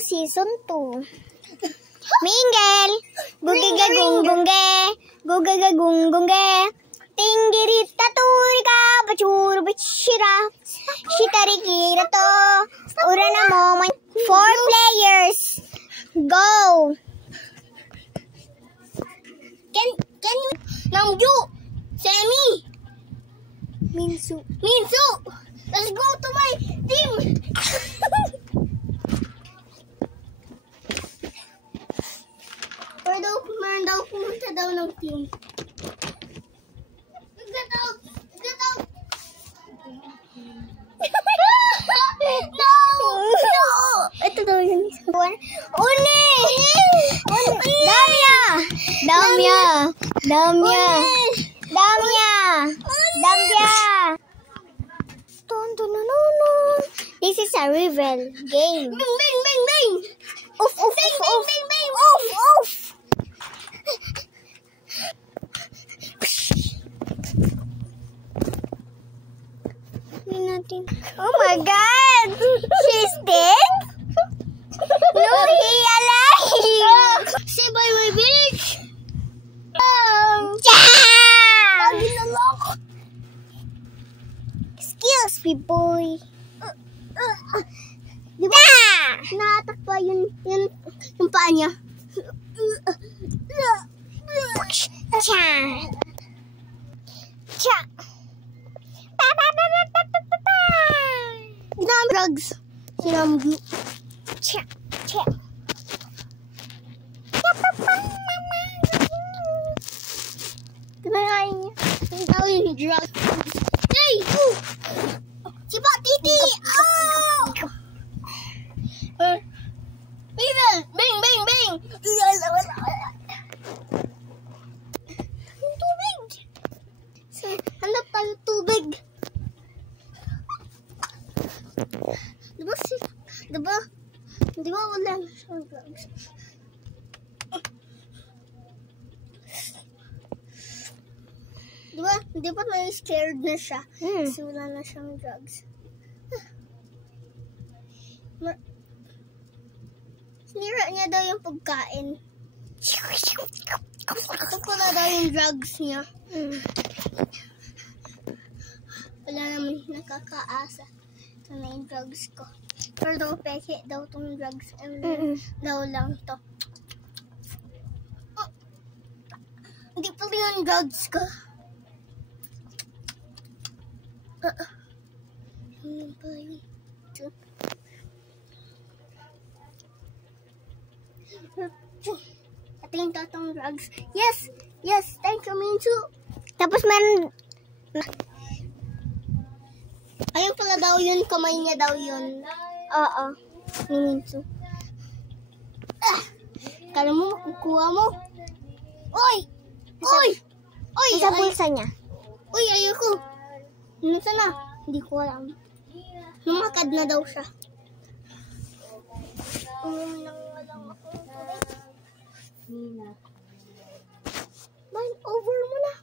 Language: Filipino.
Season 2. Mingle! Gugigagungunge! Gugigagungunge! Tinggirita turika! Bachuru bachira! Shitarikira to! Ura na moment. 4 players! Go! Can you... Namju! Sammy! Minsu! Let's go to my team! Meron daw pumunta daw ng team. Get out! No! Ito daw yun. Uni! Damya! This is a rival game. Bing! Oof! Oh my God! She's dead? No, he alive! Say bye, my bitch! Skills, boy! Diba? Nakatakpa yung paa niya. Ginamit drugs. Sinamgu. Kinakain niya. Ang tawag yung drugs. Hey! Sipa, titi! Bing! Tubig! Hanap tayo tubig. Diba wala na siyang drugs? Diba na-scared na siya? Kasi wala na siyang drugs. Sinira niya daw yung pagkain. Ito pala daw yung drugs niya. Wala naman nakakaasa. Ito na yung drugs ko. Pero daw peke daw itong drugs. Daw lang to. Hindi pala yung drugs ko. Hindi pala yung ito yung tatong drugs. Yes, thank you, Minsu. Tapos meron... Ayun pala daw yun, kamay niya daw yun. Oo, ni Minsu. Kala mo, makukuha mo. Oy! Sa bulsa niya. Uy, ayoko. Nasa na? Hindi ko alam. Lumakad na daw siya. Over mo na.